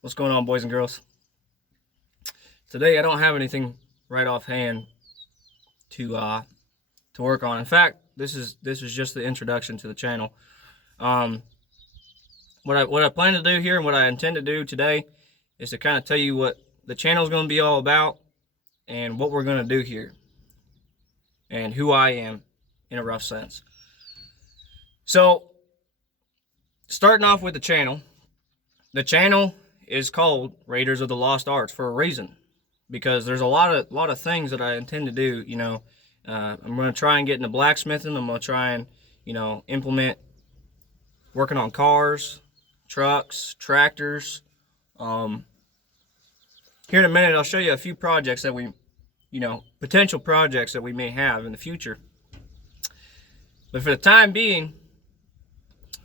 What's going on, boys and girls? Today I don't have anything right offhand to work on. In fact, this is just the introduction to the channel. What I plan to do here and what I intend to do today is to kind of tell you what the channel is going to be all about and what we're going to do here and who I am in a rough sense. So, starting off with the channel is called Raiders of the Lost Arts for a reason, because there's a lot of things that I intend to do. I'm going to try and get into blacksmithing. I'm going to try and implement working on cars, trucks, tractors. Here in a minute, I'll show you a few projects that potential projects that we may have in the future. But for the time being,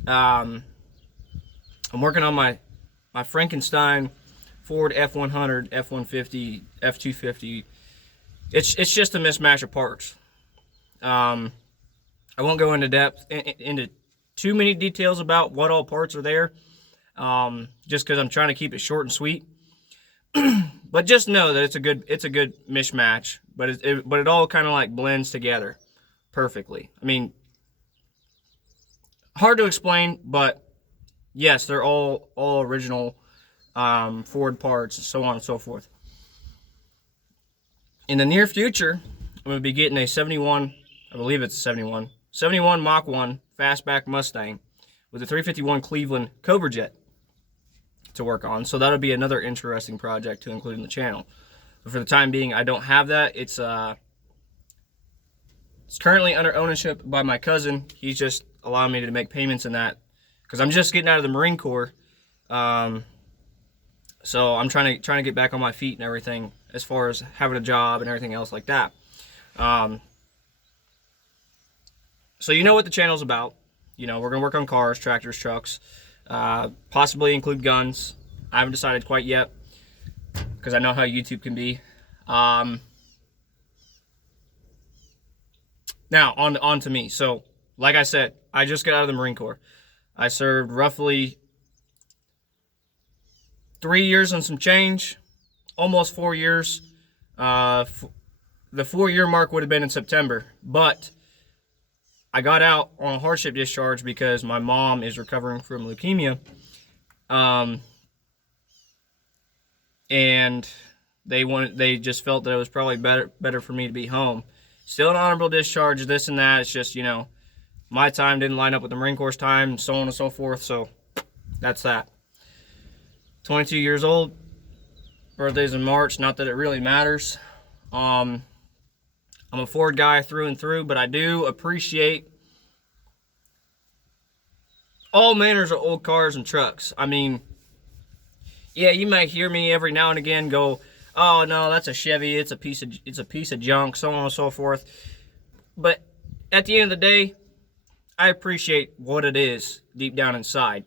I'm working on my Frankenstein Ford F100, F150, F250. It's just a mismatch of parts. I won't go into too many details about what all parts are there, just because I'm trying to keep it short and sweet. But just know that it's a good mismatch. But it all kind of like blends together perfectly. I mean, hard to explain, but yes, they're all original Ford parts, so on and so forth. In the near future, I'm going to be getting a 71, I believe it's a 71 Mach 1 fastback Mustang with a 351 Cleveland Cobra Jet to work on. So that'll be another interesting project to include in the channel. But for the time being, I don't have that. It's currently under ownership by my cousin. He's just allowing me to make payments in that because I'm just getting out of the Marine Corps. So I'm trying to get back on my feet and everything as far as having a job and everything else like that. So you know what the channel's about. We're going to work on cars, tractors, trucks, possibly include guns. I haven't decided quite yet because I know how YouTube can be. Now, on to me. So, like I said, I just got out of the Marine Corps. I served roughly 3 years and some change, almost 4 years. The 4-year mark would have been in September, but I got out on a hardship discharge because my mom is recovering from leukemia. And they just felt that it was probably better for me to be home. Still an honorable discharge, this and that. It's just, my time didn't line up with the Marine Corps' time, and so on and so forth. So that's that. 22 years old. Birthday's in March. Not that it really matters. I'm a Ford guy through and through, but I do appreciate all manners of old cars and trucks. I mean, yeah, you may hear me every now and again go, "Oh no, that's a Chevy. It's a piece of junk," so on and so forth. But at the end of the day, I appreciate what it is deep down inside,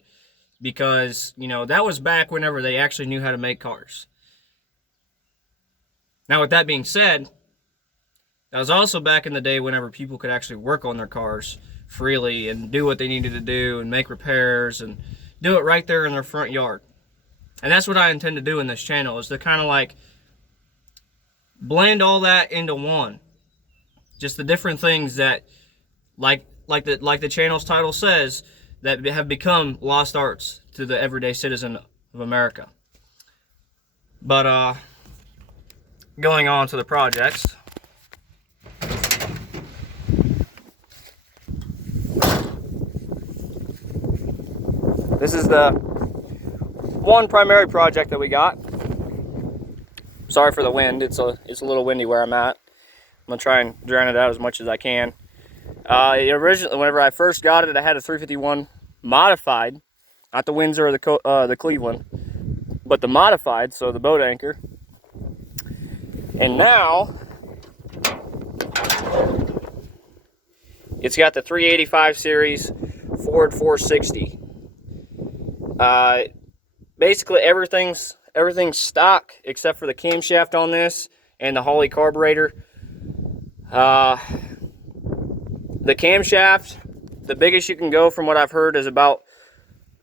because that was back whenever they actually knew how to make cars. Now, with that being said, that was also back in the day whenever people could actually work on their cars freely and do what they needed to do and make repairs and do it right there in their front yard. And that's what I intend to do in this channel, is to kind of like blend all that into one. Just the different things that, like the channel's title says, that have become lost arts to the everyday citizen of America. But going on to the projects. This is the one primary project that we got. Sorry for the wind. It's a little windy where I'm at. I'm gonna try and drown it out as much as I can. Originally, whenever I first got it, I had a 351 modified, not the Windsor or the Cleveland, but the modified, so the boat anchor. And now it's got the 385 series Ford 460. Basically everything's stock except for the camshaft on this and the Holley carburetor. The camshaft, the biggest you can go from what I've heard is about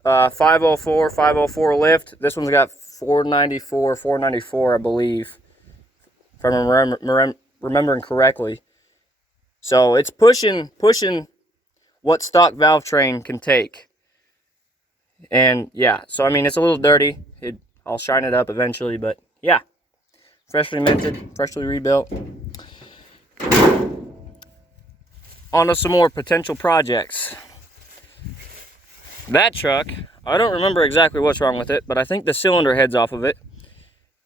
504 lift. This one's got 494, I believe, if I'm remembering correctly. So it's pushing what stock valve train can take. And yeah, so I mean, it's a little dirty. I'll shine it up eventually, but yeah, freshly minted, freshly rebuilt. On to some more potential projects. That truck, I don't remember exactly what's wrong with it, but I think the cylinder head's off of it,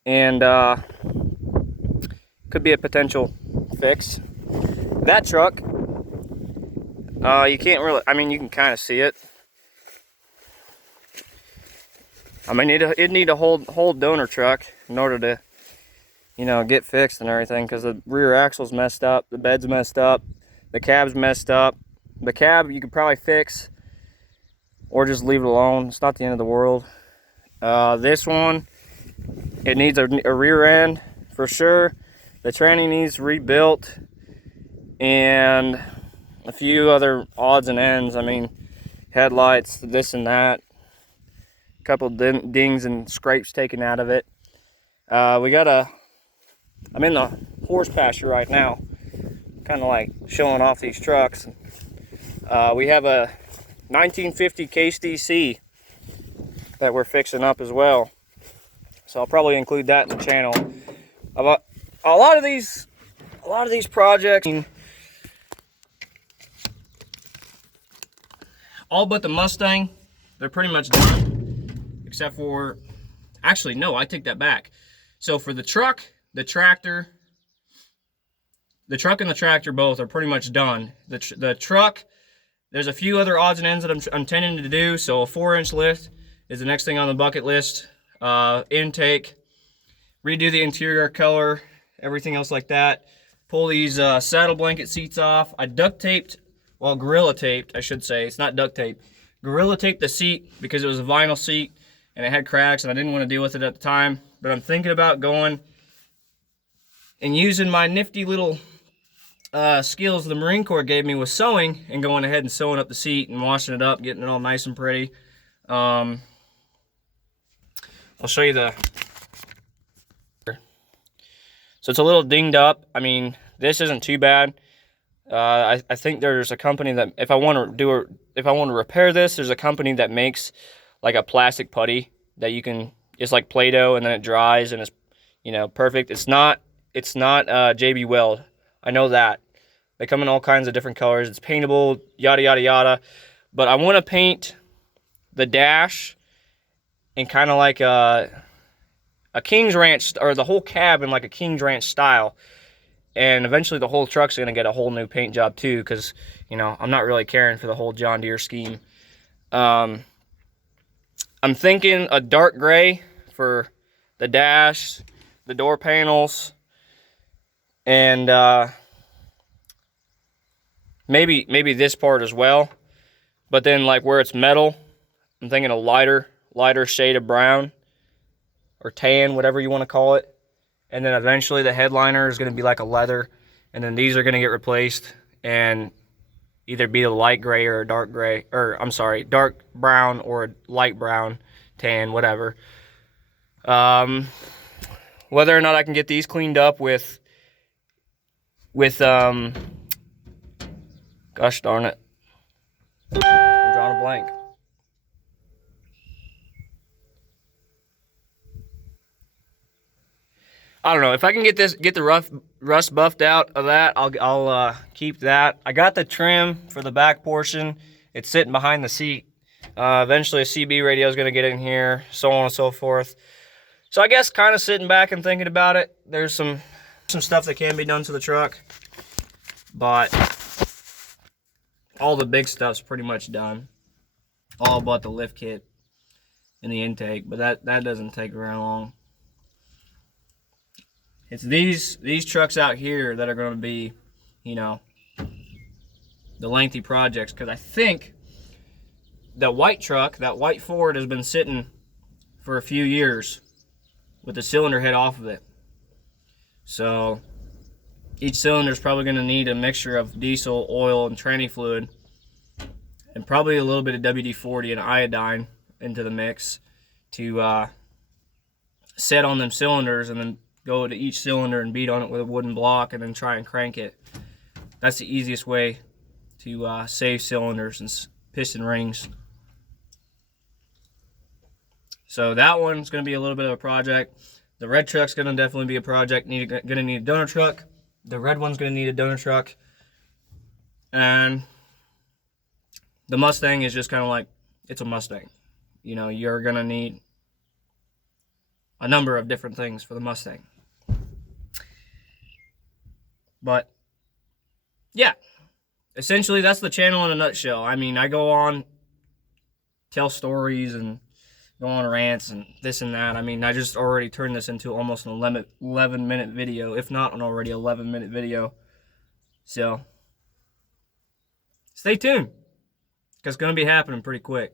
and could be a potential fix. That truck, you can't really, I mean, you can kind of see it. I mean, it'd need a whole donor truck in order to, you know, get fixed and everything, because the rear axle's messed up, the bed's messed up, the cab's messed up. The cab you could probably fix, or just leave it alone. It's not the end of the world. This one, it needs a rear end for sure. The tranny needs rebuilt, and a few other odds and ends. I mean, headlights, this and that. A couple dings and scrapes taken out of it. I'm in the horse pasture right now, kind of like showing off these trucks. We have a 1950 Case DC that we're fixing up as well, so I'll probably include that in the channel. About a lot of these projects, all but the Mustang, they're pretty much done, except for, actually no, I take that back. So for the truck, the truck and the tractor both are pretty much done. The truck, there's a few other odds and ends that I'm intending to do. So a 4-inch lift is the next thing on the bucket list. Intake, redo the interior color, everything else like that. Pull these saddle blanket seats off. I duct taped, well, gorilla taped, I should say. It's not duct tape. Gorilla taped the seat because it was a vinyl seat and it had cracks and I didn't want to deal with it at the time. But I'm thinking about going and using my nifty little skills the Marine Corps gave me with sewing, and going ahead and sewing up the seat and washing it up, getting it all nice and pretty. I'll show you the, so it's a little dinged up. I mean, this isn't too bad. I think there's a company that, if I want to repair this, there's a company that makes like a plastic putty that you can, it's like Play-Doh, and then it dries and it's, you know, perfect. It's not JB Weld. I know that. They come in all kinds of different colors. It's paintable, yada, yada, yada. But I want to paint the dash in kind of like a King's Ranch, or the whole cab in like a King's Ranch style. And eventually the whole truck's going to get a whole new paint job too, because, you know, I'm not really caring for the whole John Deere scheme. I'm thinking a dark gray for the dash, the door panels, and maybe this part as well. But then like where it's metal, I'm thinking a lighter shade of brown or tan, whatever you want to call it. And then eventually the headliner is going to be like a leather, and then these are going to get replaced and either be a light gray or a dark gray, or I'm sorry, dark brown or a light brown, tan, whatever. Whether or not I can get these cleaned up with gosh darn it, I'm drawing a blank. I don't know if I can get the rust buffed out of that. I'll keep that. I got the trim for the back portion. It's sitting behind the seat. Eventually a CB radio is going to get in here, so on and so forth. So I guess kind of sitting back and thinking about it. There's some stuff that can be done to the truck, but all the big stuff's pretty much done. All but the lift kit and the intake, but that doesn't take very long. It's these trucks out here that are going to be, you know, the lengthy projects, because I think that white truck, that white Ford, has been sitting for a few years with the cylinder head off of it. So each cylinder is probably going to need a mixture of diesel, oil, and tranny fluid, and probably a little bit of WD-40 and iodine, into the mix to set on them cylinders, and then go to each cylinder and beat on it with a wooden block and then try and crank it. That's the easiest way to save cylinders and piston rings. So that one's going to be a little bit of a project. The red truck's going to definitely be a project. Going to need a donor truck. The red one's going to need a donor truck. And the Mustang is just kind of like, it's a Mustang. You know, you're going to need a number of different things for the Mustang. But yeah, essentially that's the channel in a nutshell. I mean, I go on, tell stories and go on rants and this and that. I mean, I just already turned this into almost an 11-minute video, if not an already 11-minute video. So stay tuned, because it's going to be happening pretty quick.